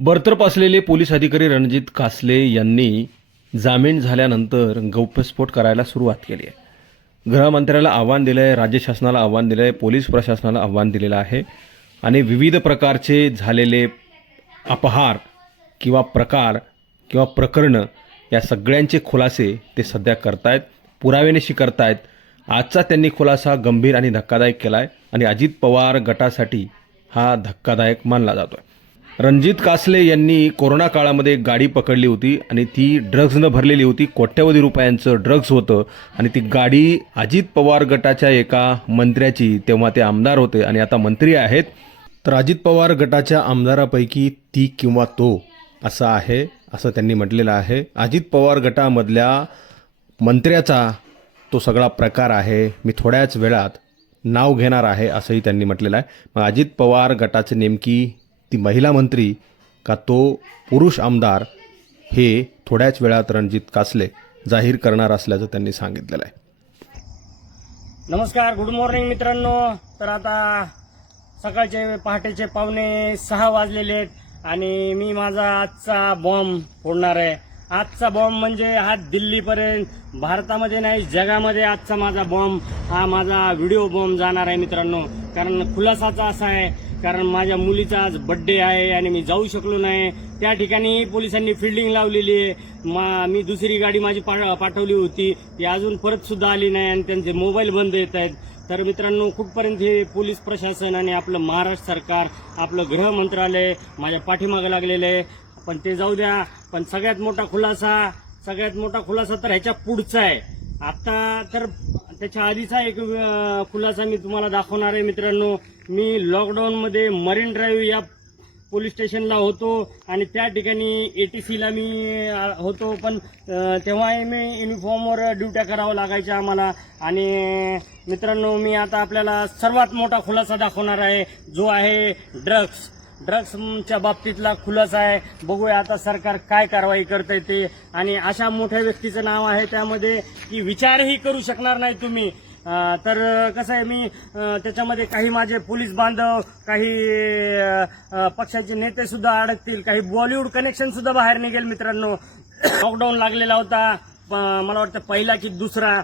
बर्तरफ असलेले पोलीस अधिकारी रणजित कासले यांनी जामीन झाल्यानंतर गौप्यस्फोट करायला सुरुवात केली आहे. गृहमंत्र्याला आव्हान दिलं आहे राज्य शासनाला आव्हान दिलं आहे पोलीस प्रशासनाला आव्हान दिलेलं आहे आणि विविध प्रकारचे झालेले अपहार किंवा प्रकार किंवा प्रकरणं या सगळ्यांचे खुलासे ते सध्या करतायत पुराव्यानिशी करतायत आजचा त्यांनी खुलासा गंभीर आणि धक्कादायक केला आहे आणि अजित पवार गटासाठी हा धक्कादायक मानला जातो आहे रणजित कासले यांनी कोरोना काळामध्ये एक गाडी पकडली होती आणि ती ड्रग्जनं भरलेली होती. कोट्यवधी रुपयांचं ड्रग्ज होतं आणि ती गाडी अजित पवार गटाच्या एका मंत्र्याची तेव्हा ते आमदार होते आणि आता मंत्री आहेत. तर अजित पवार गटाच्या आमदारापैकी ती किंवा तो असा आहे असं त्यांनी म्हटलेलं आहे. अजित पवार गटामधल्या मंत्र्याचा तो सगळा प्रकार आहे. मी थोड्याच वेळात नाव घेणार आहे असंही त्यांनी म्हटलेलं आहे. मग अजित पवार गटाचे नेमकी ती महिला मंत्री का तो पुरुष आमदार हे थोड्याच वेळात रणजित कासले जाहीर करणार असल्याचं त्यांनी सांगितलेलं आहे. नमस्कार गुड मॉर्निंग मित्रांनो. तर आता सकाळचे पहाटेचे पावणे सहा वाजलेले आहेत आणि मी माझा आजचा बॉम्ब फोडणार आहे. आजचा बॉम्ब म्हणजे हा दिल्लीपर्यंत भारतामध्ये नाही जगामध्ये आजचा माझा बॉम्ब हा माझा व्हिडिओ बॉम्ब जाणार आहे मित्रांनो. कारण खुलासाचा असा आहे कारण माझ्या मुलीचा आज बड्डे आहे आणि मी जाऊ शकलो नाही. त्या ठिकाणी पोलिसांनी फिल्डिंग लावलेली आहे. मा मी दुसरी गाडी माझी पा- पाठवली होती. ती अजून परत सुद्धा आली नाही आणि त्यांचे मोबाईल बंद येत आहेत. तर मित्रांनो कुठपर्यंत हे पोलीस प्रशासन आणि आपलं महाराष्ट्र सरकार आपलं गृह मंत्रालय माझ्या पाठीमागं लागलेलं आहे. पण ते जाऊ द्या. पण सगळ्यात मोठा खुलासा सगळ्यात मोठा खुलासा तर ह्याच्या पुढचा आहे. आता तर त्याच्या आधीचा एक खुलासा मी तुम्हाला दाखवणार आहे मित्रांनो. मी लॉकडाऊनमध्ये मरीन ड्राईव्ह या पोलीस स्टेशनला होतो आणि त्या ठिकाणी ए टी सीला मी होतो. पण तेव्हाही मी युनिफॉर्मवर ड्युट्या करावं लागायच्या आम्हाला. आणि मित्रांनो मी आता आपल्याला सर्वात मोठा खुलासा दाखवणार आहे जो आहे ड्रग्स ड्रग्सच्या बाबतीतला खुलासा आहे. बघूया आता सरकार काय कारवाई करतंय ते. आणि अशा मोठ्या व्यक्तीचं नाव आहे त्यामध्ये की विचारही करू शकणार नाही तुम्ही. तर कसं आहे मी त्याच्यामध्ये काही माझे पोलीस बांधव काही पक्षाचे नेते सुद्धा अडकतील. काही बॉलिवूड कनेक्शन सुद्धा बाहेर निघेल मित्रांनो. लॉकडाऊन लागलेला होता. मला वाटतं पहिला की दुसरा.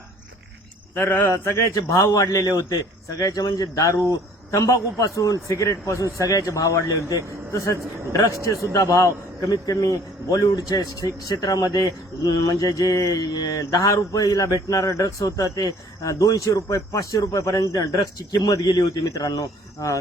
तर सगळ्याचे भाव वाढलेले होते. सगळ्याचे म्हणजे दारू तंबाखूपासून सिगरेटपासून सगळ्याचे भाव वाढले होते. तसंच ड्रग्सचे सुद्धा भाव कमीत कमी बॉलिवूडच्या क्षेत्रामध्ये म्हणजे जे दहा रुपयेला भेटणारं ड्रग्स होतं ते दोनशे रुपये पाचशे रुपयेपर्यंत ड्रग्सची किंमत गेली होती मित्रांनो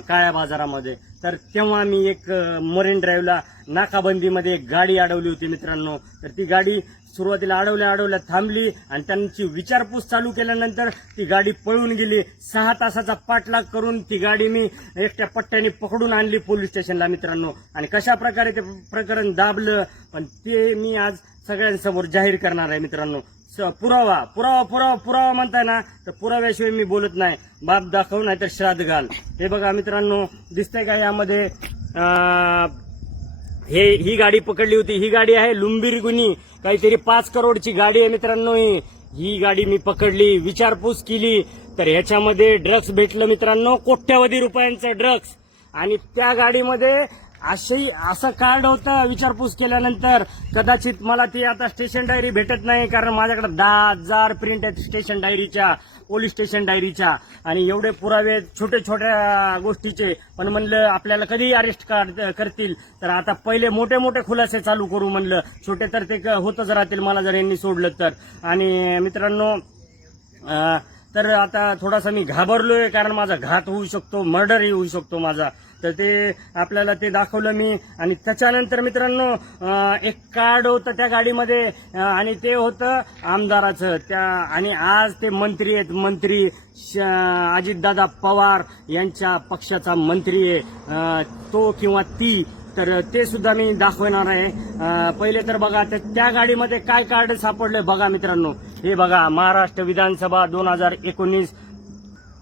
काळ्या बाजारामध्ये. तर तेव्हा मी एक मरीन ड्राईव्हला नाकाबंदीमध्ये एक गाडी अडवली होती मित्रांनो. तर ती गाडी सुरुवातीला अडवल्या अडवल्या थांबली आणि त्यांची विचारपूस चालू केल्यानंतर ती गाडी पळून गेली. सहा तासाचा पाठलाग करून ती गाडी मी एकट्या पट्ट्याने पकडून आणली पोलीस स्टेशनला मित्रांनो. आणि कशा प्रकारे ते प्रकरण दाबलं पण ते मी आज सगळ्यांसमोर जाहीर करणार आहे मित्रांनो. स- पुरावा पुरावा पुरावा पुरावा म्हणताय ना तर पुराव्याशिवाय मी बोलत नाही. बाप दाखव नाही तर श्राद्ध घाल. हे बघा मित्रांनो दिसतंय का यामध्ये हे ही गाडी पकडली होती. ही गाडी आहे लुंबीर गुनी काहीतरी पाच करोडची गाडी आहे मित्रांनो ही. ही गाडी मी पकडली विचारपूस केली. तर ह्याच्यामध्ये ड्रग्स भेटलं मित्रांनो कोट्यावधी रुपयांचं ड्रग्स. आणि त्या गाडीमध्ये अशी असं कार्ड होतं विचारपूस केल्यानंतर कदाचित मला ती आता स्टेशन डायरी भेटत नाही कारण माझ्याकडे दहा हजार प्रिंट आहेत स्टेशन डायरीच्या. पोलीस स्टेशन डायरीच्या. आणि एवढे पुरावे छोटे छोट्या गोष्टीचे. पण म्हणलं आपल्याला कधी अरेस्ट करतील. तर आता पहिले मोठे मोठे खुलासे चालू करू म्हणलं. छोटे तर ते क- होतच राहतील मला जर यांनी सोडलं तर. आणि मित्रांनो तर आता थोडासा मी घाबरलोय कारण माझा घात होऊ शकतो मर्डरही होऊ शकतो माझा. तर ते आपल्याला ते दाखवलं मी. आणि त्याच्यानंतर मित्रांनो एक कार्ड होतं त्या गाडीमध्ये आणि ते होतं आमदाराचं. त्या आणि आज ते मंत्री आहेत. मंत्री श- अजितदादा पवार यांच्या पक्षाचा मंत्री आहे. तो किंवा ती तर ते सुद्धा मी दाखवणार आहे. पहिले तर बघा तर त्या गाडीमध्ये काय कार्ड सापडले बघा मित्रांनो. हे बघा महाराष्ट्र विधानसभा दोन हजार एकोणीस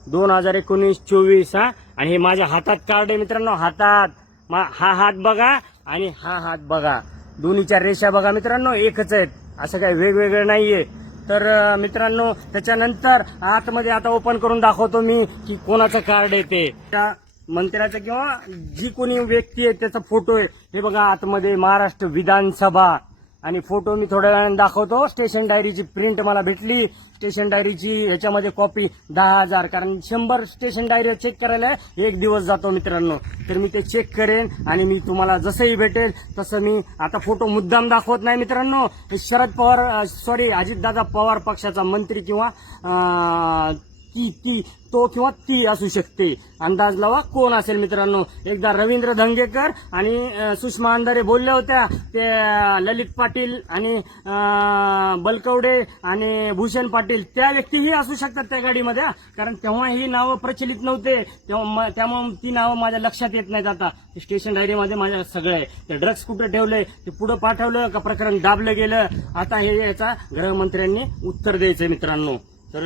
दोन हजार एकोणीस चोवीस हा. आणि हे माझ्या हातात कार्ड आहे मित्रांनो हातात. मा- हा हात बघा आणि हा हात बघा. दोन्हीच्या रेषा बघा मित्रांनो एकच आहेत. असं काही वेगवेगळं नाहीये. तर मित्रांनो त्याच्यानंतर आतमध्ये आता ओपन करून दाखवतो मी की कोणाचं कार्ड आहे ते. त्या मंत्र्याचं किंवा जी कोणी व्यक्ती आहे त्याचा फोटो आहे. हे बघा आतमध्ये महाराष्ट्र विधानसभा. आणि फोटो मी थोड्या वेळाने दाखवतो. स्टेशन डायरीची प्रिंट मला भेटली. स्टेशन डायरीची ह्याच्यामध्ये कॉपी दहा हजार. कारण शंभर स्टेशन डायरी चेक करायला एक दिवस जातो मित्रांनो. तर मी ते चेक करेन आणि मी तुम्हाला जसंही भेटेल तसं मी आता फोटो मुद्दाम दाखवत नाही मित्रांनो. शरद पवार सॉरी अजितदादा पवार पक्षाचा मंत्री किंवा की ती ती तो किंवा ती असू शकते. अंदाज लावा कोण असेल मित्रांनो? एकदा रवींद्र धंगेकर आणि सुषमा अंधारे बोलल्या होत्या. ते ललित पाटील आणि बलकवडे आणि भूषण पाटील. त्या व्यक्तीही असू शकतात त्या गाडीमध्ये कारण तेव्हा ही नावं प्रचलित नव्हते. तेव्हा त्यामुळे ती नावं माझ्या लक्षात येत नाहीत आता. स्टेशन डायरीमध्ये माझ्या सगळं आहे. ते ड्रग्ज कुठं ठेवले ते पुढं पाठवलं का प्रकरण दाबलं गेलं? आता हे याचा गृहमंत्र्यांनी उत्तर द्यायचं मित्रांनो. तर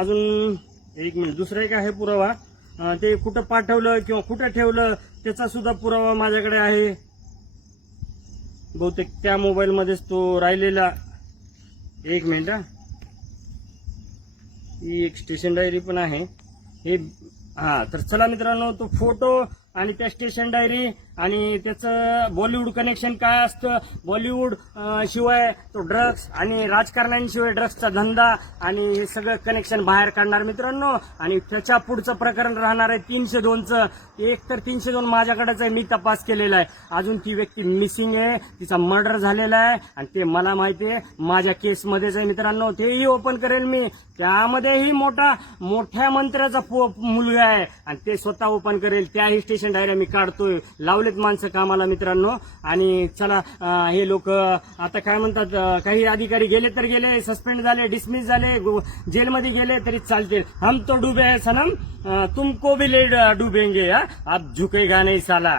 अजून एक मिनिट. दुसरं एक आहे पुरावा. ते कुठं पाठवलं किंवा कुठं ठेवलं त्याचा सुद्धा पुरावा माझ्याकडे आहे. बहुतेक त्या मोबाईलमध्येच तो राहिलेला. एक मिनिट हा. ही एक स्टेशन डायरी पण आहे. हे हा तर चला मित्रांनो तो फोटो आणि त्या स्टेशन डायरी आणि त्याचं बॉलिवूड कनेक्शन काय असतं? बॉलिवूड शिवाय तो ड्रग्स आणि राजकारण्यांशिवाय ड्रग्सचा धंदा आणि हे सगळं कनेक्शन बाहेर काढणार मित्रांनो. आणि त्याच्या पुढचं प्रकरण राहणार आहे तीनशे दोनचं. एक तर तीनशे दोन माझ्याकडेच आहे मी तपास केलेला आहे. अजून ती व्यक्ती मिसिंग आहे. तिचा मर्डर झालेला आहे आणि ते मला माहिती आहे. माझ्या केसमध्येच आहे मित्रांनो. तेही ओपन करेल मी. त्यामध्येही मोठा मोठ्या मंत्र्याचा मुलगा आहे. आणि ते स्वतः ओपन करेल. त्याही स्टेशन डायऱ्या मी काढतोय. लावलेत माणसं कामाला मित्रांनो. आणि चला हे लोक आता काय म्हणतात काही अधिकारी गेले तर गेले सस्पेंड झाले डिसमिस झाले जेलमध्ये गेले तरी चालतील. हम तो डुबे है सनम. तुमको भी ले डुबेंगे अब आप झुकेगा नाही साला.